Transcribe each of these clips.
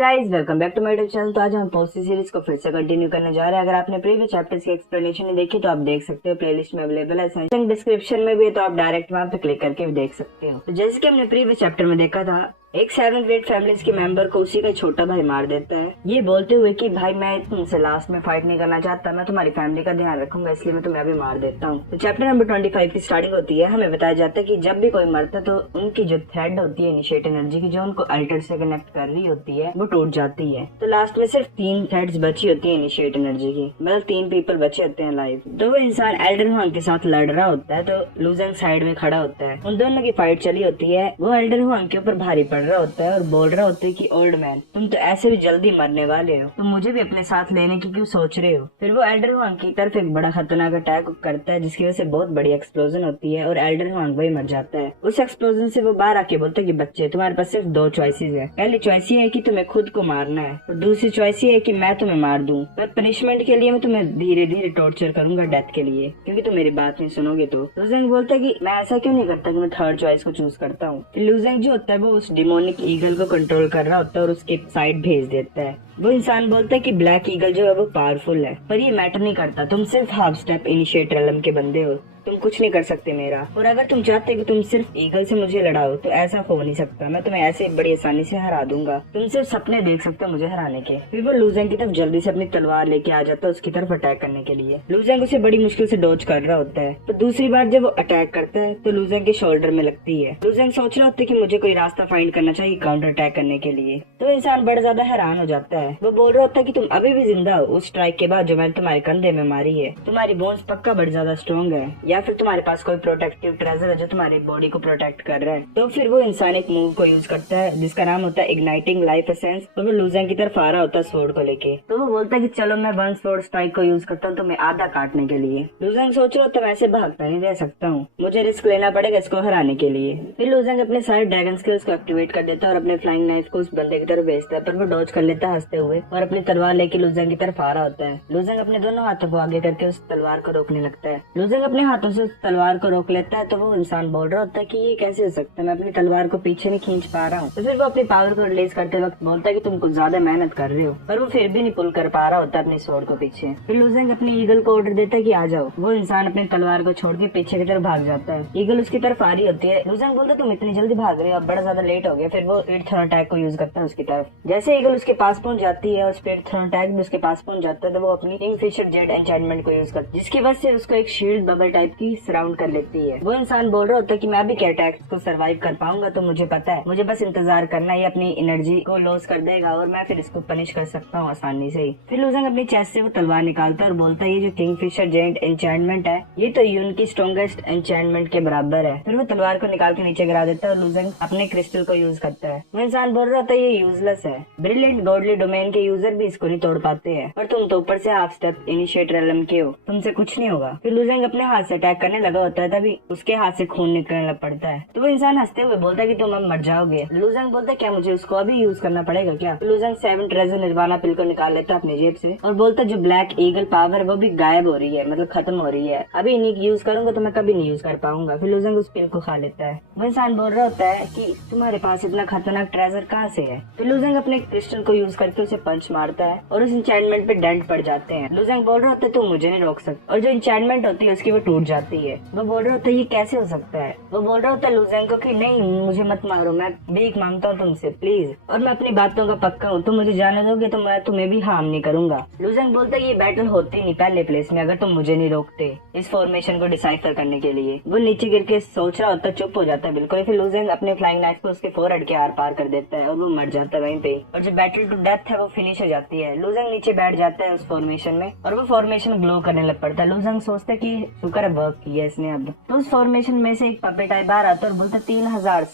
Guys, welcome back to my YouTube channel. तो आज हम पोस्टी सीरीज को फिर से कंटिन्यू करने जा रहे हैं। अगर आपने प्रीवियस चैप्टर्स की एक्सप्लेनेशन नहीं देखी तो आप देख सकते हो, प्लेलिस्ट में अवेलेबल है, लिंक डिस्क्रिप्शन में भी है, तो आप डायरेक्ट वहां पे क्लिक करके भी देख सकते हो। तो जैसे कि हमने प्रीवियस चैप्टर में देखा था, एक 7th ग्रेड फैमिलीज के मेंबर को उसी का छोटा भाई मार देता है, ये बोलते हुए कि भाई मैं तुमसे लास्ट में फाइट नहीं करना चाहता, मैं तुम्हारी फैमिली का ध्यान रखूंगा, इसलिए मैं तुम्हें अभी मार देता हूँ। तो चैप्टर नंबर 25 की स्टार्टिंग होती है। हमें बताया जाता है कि जब भी कोई मरता है तो उनकी जो थ्रेड होती है इनिशिएट एनर्जी की, जो उनको अल्टर से कनेक्ट कर रही होती है, वो टूट जाती है। तो लास्ट में सिर्फ 3 थ्रेड्स बची होती है इनिशिएट एनर्जी की, मतलब 3 पीपल बचे होते हैं लाइव। तो वो इंसान एल्डर हुआंग के साथ लड़ रहा होता है, तो लूजेंग साइड में खड़ा होता है। उन दोनों की फाइट चली होती है। वो एल्डर हुआंग के ऊपर भारी पड़ रहा होता है और बोल रहा होता है कि ओल्ड मैन, तुम तो ऐसे भी जल्दी मरने वाले हो, तुम मुझे भी अपने साथ लेने की क्यों सोच रहे हो। फिर वो एल्डर हुआंग की तरफ एक बड़ा खतरनाक अटैक करता है, जिसकी वजह से बहुत बड़ी एक्सप्लोजन होती है और एल्डर हुआंग वही मर जाता है। उस एक्सप्लोजन से वो बाहर आके बोलता है कि बच्चे, तुम्हारे पास सिर्फ 2 चॉइसेस है। पहली चॉइस ये है कि तुम्हें खुद को मारना है, और दूसरी चॉइस ये है कि मैं तुम्हें मार दूं, पर पनिशमेंट के लिए मैं तुम्हें धीरे धीरे टॉर्चर करूंगा डेथ के लिए, क्योंकि तुम मेरी बात नहीं सुनोगे। तो लूजेंग बोलता है कि मैं ऐसा क्यों नहीं करता कि मैं थर्ड चॉइस को चूज करता हूँ। लूजेंग जो होता है वो उस डिमोनिक ईगल को कंट्रोल कर रहा होता है और उसके साइड भेज देता है। वो इंसान बोलता है कि ब्लैक ईगल जो है वो पावरफुल है, पर ये मैटर नहीं करता, तुम सिर्फ हाफ स्टेप इनिशिएट रेलम के बंदे हो, तुम कुछ नहीं कर सकते मेरा। और अगर तुम चाहते कि तुम सिर्फ ईगल से मुझे लड़ाओ तो ऐसा हो नहीं सकता, मैं तुम्हें ऐसे बड़ी आसानी से हरा दूंगा, तुम सिर्फ सपने देख सकते हो मुझे हराने के। फिर वो लूजेंग की तरफ जल्दी से अपनी तलवार लेके आ जाता है उसकी तरफ अटैक करने के लिए। लूजेंग उसे बड़ी मुश्किल से डॉज कर रहा होता है, तो दूसरी बार जब वो अटैक करता है तो लूजेंग के शोल्डर में लगती है। लूजेंग सोच रहा होता है कि मुझे कोई रास्ता फाइंड करना चाहिए काउंटर अटैक करने के लिए। तो इंसान बड़ा ज्यादा हैरान हो जाता है। वो बोल रहा होता है कि तुम अभी भी जिंदा हो उस स्ट्राइक के बाद जो मैंने तुम्हारे कंधे में मारी है, तुम्हारी बोन्स पक्का बड़ी ज्यादा स्ट्रॉन्ग है, या फिर तुम्हारे पास कोई प्रोटेक्टिव ट्रेजर है जो तुम्हारी बॉडी को प्रोटेक्ट कर रहा है। तो फिर वो इंसान एक मूव को यूज करता है जिसका नाम होता है इग्नाइटिंग लाइफ एसेंस। तो वो लूजेंग की तरफ आ रहा होता है स्वॉर्ड को लेके। तो वो बोलता है कि चलो मैं 1 स्वॉर्ड स्ट्राइक को यूज करता हूँ तुम्हें आधा काटने के लिए। लूजेंग सोच रहा होता है मैं ऐसे भागता नहीं रह सकता हूँ, मुझे रिस्क लेना पड़ेगा इसको हराने के लिए। फिर लूजेंग अपने सारे ड्रैगन स्किल्स को एक्टिवेट कर देता है और अपने फ्लाइंग नाइफ को उस बंदे की तरफ भेजता है, पर वो डॉज कर लेता है हंसते हुए और अपनी तलवार लेके लूजेंग की तरफ आ रहा होता है। लूजेंग अपने दोनों हाथों को आगे करके उस तलवार को रोकने लगता है। लूजेंग अपने हाथों से उस तलवार को रोक लेता है, तो वो इंसान बोल रहा होता है कि ये कैसे हो सकता है, मैं अपनी तलवार को पीछे नहीं खींच पा रहा हूँ। तो फिर वो अपनी पावर को रिलीज करते वक्त बोलता है कि तुम कुछ ज्यादा मेहनत कर रहे हो, पर वो फिर भी नहीं पुल कर पा रहा होता अपनी स्वॉर्ड को पीछे। फिर लूजेंग अपनी ईगल को ऑर्डर देता है कि आ जाओ। वो इंसान अपनी तलवार को छोड़ के पीछे की तरफ भाग जाता है। ईगल उसकी तरफ आ रही होती है। लूजेंग बोलता है तुम इतनी जल्दी भाग रहे हो, अब बड़ा ज्यादा लेट हो गया। फिर वो स्पीड थ्रोन अटैक को यूज करता है उसकी तरफ। जैसे ईगल उसके पास पहुंच जाती है और स्पीड थ्रोन अटैक भी उसके पास पहुंच जाता है, तो वो अपनी किंगफिशर जेड एन्चेंटमेंट को यूज करता है, जिसकी वजह से उसको एक शील्ड बबल टाइप की सराउंड कर लेती है। वो इंसान बोल रहा होता है कि मैं अभी क्या अटैक्स को सरवाइव कर पाऊंगा, तो मुझे पता है, मुझे बस इंतजार करना है, ये अपनी एनर्जी को लॉस कर देगा और मैं फिर इसको पनिश कर सकता हूँ आसानी से ही। फिर लूजेंग अपनी चेस्ट से वो तलवार निकालता है और बोलता है ये जो किंगफिशर जेड एन्चेंटमेंट है ये तो यून की स्ट्रॉन्गेस्ट एन्चेंटमेंट के बराबर है। फिर वो तलवार को निकाल के नीचे गिरा देता है और लूजेंग अपने क्रिस्टल को यूज करता है। वो इंसान बोल रहा होता है ये यूजलेस है, ब्रिलियंट गॉडली डोमेन के यूजर भी इसको नहीं तोड़ पाते हैं, पर तुम तो ऊपर से हाफ स्टेप इनिशिएट रेलम के हो, तुमसे कुछ नहीं होगा। फिर लूजेंग अपने हाथ से अटैक करने लगा होता है, तभी उसके हाथ से खून निकलने लग पड़ता है। तो वो इंसान हंसते हुए बोलता है कि तुम अब मर जाओगे। लूजेंग बोलता है क्या मुझे उसको अभी यूज करना पड़ेगा क्या। लूजेंग 7 ट्रेजर निर्वाणा पिल को निकाल लेता है अपनी जेब से और बोलता है जो ब्लैक ईगल पावर वो भी गायब हो रही है, मतलब खत्म हो रही है, अभी इन्हीं यूज करूंगा तो मैं कभी नहीं यूज कर पाऊंगा। फिर लूजेंग उस पिल को खा लेता है। वो इंसान बोल रहा होता है कि तुम्हारे पास इतना खतरनाक ट्रेजर कहाँ से है। फिर लूजेंग अपने क्रिस्टल को यूज करके उसे पंच मारता है और उस एन्चेंटमेंट पे डेंट पड़ जाते हैं। लूजेंग बोल रहा होता है तुम मुझे नहीं रोक सकते, और जो एन्चेंटमेंट होती है उसकी वो टूट जाती है। वो बोल रहा होता है ये कैसे हो सकता है। वो बोल रहा होता है लूजेंग को कि नहीं मुझे मत मारो, मैं भीख मांगता हूँ तुमसे प्लीज, और मैं अपनी बातों का पक्का हूँ, तुम मुझे जाने दोगे तो मैं तुम्हें भी हार्म नहीं करूंगा। लूजेंग बोलता है ये बैटल होती नहीं पहले प्लेस में अगर तुम मुझे नहीं रोकते इस फॉर्मेशन को डिसाइफर करने के लिए। वो नीचे गिर के सोच रहा होता है, चुप हो जाता है बिल्कुल। फिर लूजेंग अपने फ्लाइंग नाइफ को उसके फोरहेड के आर पार कर देता है और वो मर जाता है वहीं पे, और जो बैटल टू डेथ है वो फिनिश हो जाती है। लूजेंग नीचे बैठ जाता है उस फॉर्मेशन में और वो फॉर्मेशन ग्लो करने लग पड़ता है। लूजेंग सोचता है कि शुक्र है वर्क किया इसने अब। तो उस फॉर्मेशन में से एक पपेट आई बाहर आता है और बोलता 3000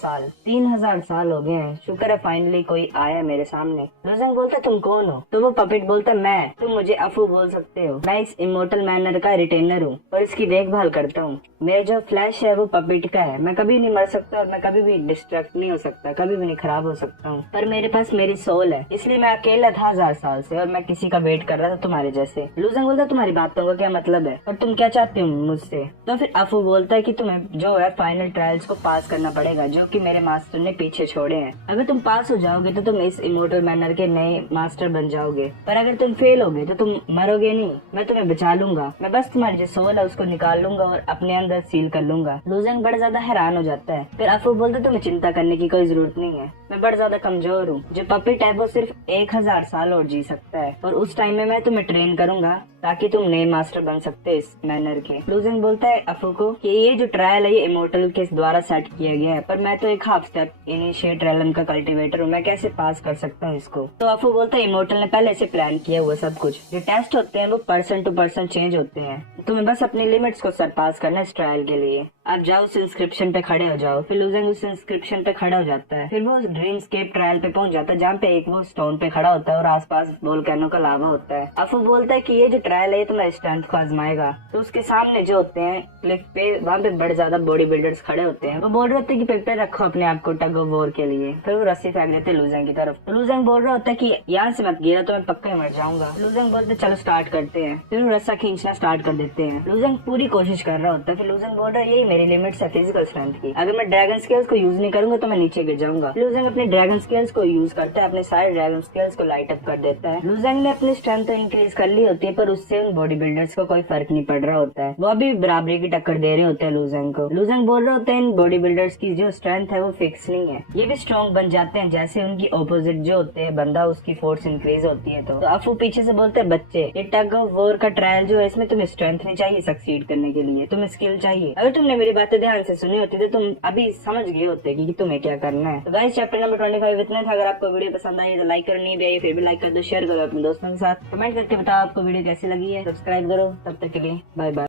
साल हो गए हैं, शुक्र है फाइनली कोई आया मेरे सामने। लूजेंग बोलता तुम कौन हो। तो वो पपेट बोलता मैं, तुम मुझे अफू बोल सकते हो, मैं इस इमोर्टल मैनर का रिटेनर हूँ और इसकी देखभाल करता हूँ। मेरा जो फ्लैश है वो पपेट का है, मैं कभी नहीं मर सकता और मैं कभी भी डिस्ट्रैक्ट नहीं हो सकता, कभी भी नहीं खराब हो सकता हूँ, पर मेरे पास मेरी सोल है, इसलिए मैं अकेला था 1000 साल से और मैं किसी का वेट कर रहा था तुम्हारे जैसे। लूजेंग बोलता तुम्हारी बातों का क्या मतलब है और तुम क्या चाहते हो मुझसे। से। तो फिर अफू बोलता है कि तुम्हें जो है फाइनल ट्रायल्स को पास करना पड़ेगा, जो कि मेरे मास्टर ने पीछे छोड़े हैं। अगर तुम पास हो जाओगे तो तुम इस इमोर्टल मैनर के नए मास्टर बन जाओगे, पर अगर तुम फेल होगे तो तुम मरोगे नहीं, मैं तुम्हें बचा लूंगा। मैं बस तुम्हारी जो सोल है उसको निकाल लूंगा और अपने अंदर सील कर लूंगा। लूजेंग बड़ा ज्यादा हैरान हो जाता है। फिर अफू बोलता है तुम्हें चिंता करने की कोई जरूरत नहीं है, मैं बड़ा ज्यादा कमजोर हूँ। जो पपिट है वो सिर्फ 1000 साल और जी सकता है, और उस टाइम में मैं तुम्हें ट्रेन करूंगा ताकि तुम नए मास्टर बन सकते हो इस मैनर के। लूजेंग बोलता है अफू को कि ये जो ट्रायल है ये इमोर्टल के द्वारा सेट किया गया है, पर मैं तो एक हाफ स्टेप इनिशिएट रेलम का कल्टीवेटर हूँ, मैं कैसे पास कर सकता हूँ इसको। तो अफू बोलता है इमोर्टल ने पहले से प्लान किया हुआ सब कुछ। जो टेस्ट होते हैं वो पर्सन टू पर्सन चेंज होते हैं, तुम्हें बस अपनी लिमिट्स को सरपास करना है इस ट्रायल के लिए। आप जाओ उस इंस्क्रिप्शन पे खड़े हो जाओ। फिर लूजेंग उस इंस्क्रिप्शन पे खड़ा हो जाता है। फिर वो ड्रीमस्केप ट्रायल पे पहुंच जाता है, जहाँ पे एक वो स्टोन पे खड़ा होता है और आसपास वोल्केनो का लावा होता है। अफू बोलता है कि ये जो ट्रायल है ये तुम्हारी स्ट्रेंथ को आजमाएगा। तो उसके सामने जो होते हैं क्लिफ पे, वहाँ पे बड़े ज्यादा बॉडी बिल्डर्स खड़े होते हैं। वो बोल रहे होते हैं कि प्रिपेयर रखो अपने आप को टग ऑफ वॉर के लिए। फिर वो रस्सी फेंक देते हैं लूजेंग की तरफ। तो लूजेंग बोल रहा होता है कि यहाँ से मत गिरा तो मैं पक्का मर जाऊंगा। लूजेंग बोलते चलो स्टार्ट करते हैं। फिर वो रस्सा खींचना स्टार्ट कर देते हैं। लूजेंग पूरी कोशिश कर रहा होता है। फिर लूजेंग बोल रहा है यही मेरी लिमिट्स है फिजिकल स्ट्रेंथ की, अगर मैं ड्रैगन स्केल्स को यूज नहीं करूंगा तो मैं नीचे गिर जाऊंगा। लूजेंग अपने ड्रैगन स्केल्स को यूज करता है, अपने सारे ड्रैगन स्केल्स को लाइट अप कर देता है। लूजेंग ने अपनी स्ट्रेंथ तो इंक्रीज कर ली होती है, पर उससे उन बॉडी बिल्डर्स को कोई फर्क नहीं पड़ रहा होता है। वो अभी बराबरी की टक्कर दे रहे होते हैं लूजेंग को। लूजेंग बोल रहे होते हैं इन बॉडी बिल्डर्स की जो स्ट्रेंथ है वो फिक्स नहीं है, ये भी स्ट्रॉन्ग बन जाते हैं जैसे उनकी ऑपोजिट जो होते हैं बंदा उसकी फोर्स इंक्रीज होती है। तो अफू पीछे से बोलते हैं बच्चे ये टग ऑफ वॉर का ट्रायल जो है इसमें तुम्हें स्ट्रेंथ नहीं चाहिए सक्सीड करने के लिए, तुम्हें स्किल चाहिए। अगर तुमने मेरी बातें ध्यान से सुनी होती तो तुम अभी समझ गए होते कि तुम्हें क्या करना है। तो गाइस चैप्टर नंबर 25 इतना था। अगर आपको वीडियो पसंद आई तो लाइक करो, नहीं भी आई फिर भी लाइक कर दो, शेयर करो अपने दोस्तों के साथ, कमेंट करके बताओ आपको वीडियो कैसी लगी है, सब्सक्राइब करो। तब तक के लिए बाय बाय।